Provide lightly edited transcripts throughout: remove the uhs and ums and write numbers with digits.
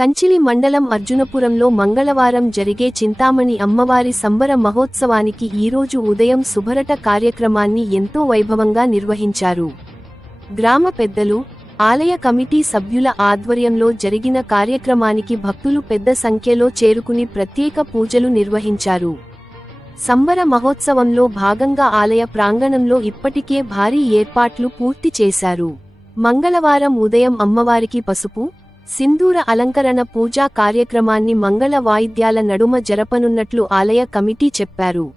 కంచిలి మండలం అర్జునపురంలో మంగళవారం జరిగే చింతామణి అమ్మవారి సంబర మహోత్సవానికి ఈరోజు ఉదయం శుభరట కార్యక్రమాన్ని ఎంతో వైభవంగా నిర్వహించారు. గ్రామ పెద్దలు, ఆలయ కమిటీ సభ్యుల ఆధ్వర్యంలో జరిగిన కార్యక్రమానికి భక్తులు పెద్ద సంఖ్యలో చేరుకుని ప్రత్యేక పూజలు నిర్వహించారు. సంబర మహోత్సవంలో భాగంగా ఆలయ ప్రాంగణంలో ఇప్పటికే భారీ ఏర్పాట్లు పూర్తి చేశారు. మంగళవారం ఉదయం అమ్మవారికి పసుపు, సింధూర అలంకరణ పూజా కార్యక్రమాన్ని మంగళ వాయిద్యాల నడుమ జరపనున్నట్లు ఆలయ కమిటీ చెప్పారు.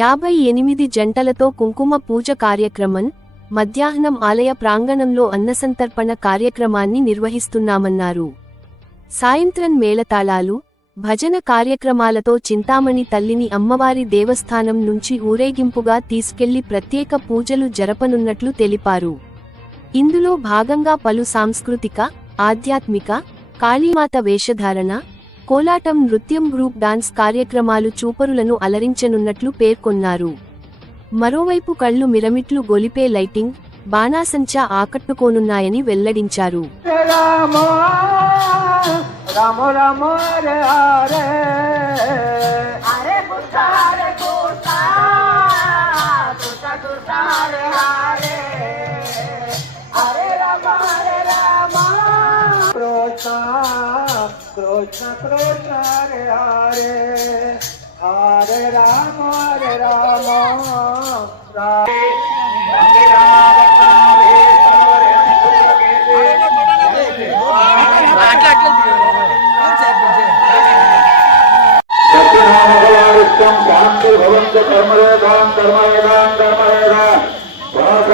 58 జంటలతో కుంకుమ పూజ కార్యక్రమం, మధ్యాహ్నం ఆలయ ప్రాంగణంలో అన్నసంతర్పణ కార్యక్రమాన్ని నిర్వహిస్తున్నామన్నారు. సాయంత్రం మేళతాళాలు, భజన కార్యక్రమాలతో చింతామణి తల్లిని అమ్మవారి దేవస్థానం నుంచి ఊరేగింపుగా తీసుకెళ్లి ప్రత్యేక పూజలు జరపనున్నట్లు తెలిపారు. ఇందులో భాగంగా పలు సాంస్కృతిక, ఆధ్యాత్మిక, కాళీమాత వేషధారణ, కోలాటం, నృత్యం, గ్రూప్ డాన్స్ కార్యక్రమాలు చూపరులను అలరించనున్నట్లు పేర్కొన్నారు. మరోవైపు కళ్లు మిరమిట్లు గొలిపే లైటింగ్, బాణాసంచా ఆకట్టుకోనున్నాయని వెల్లడించారు. कृष्ण कृष्ण हरे हरे हरे राम शांति भवंत कर्मरेदान कर्मरेदान कर्मरेदा पुनः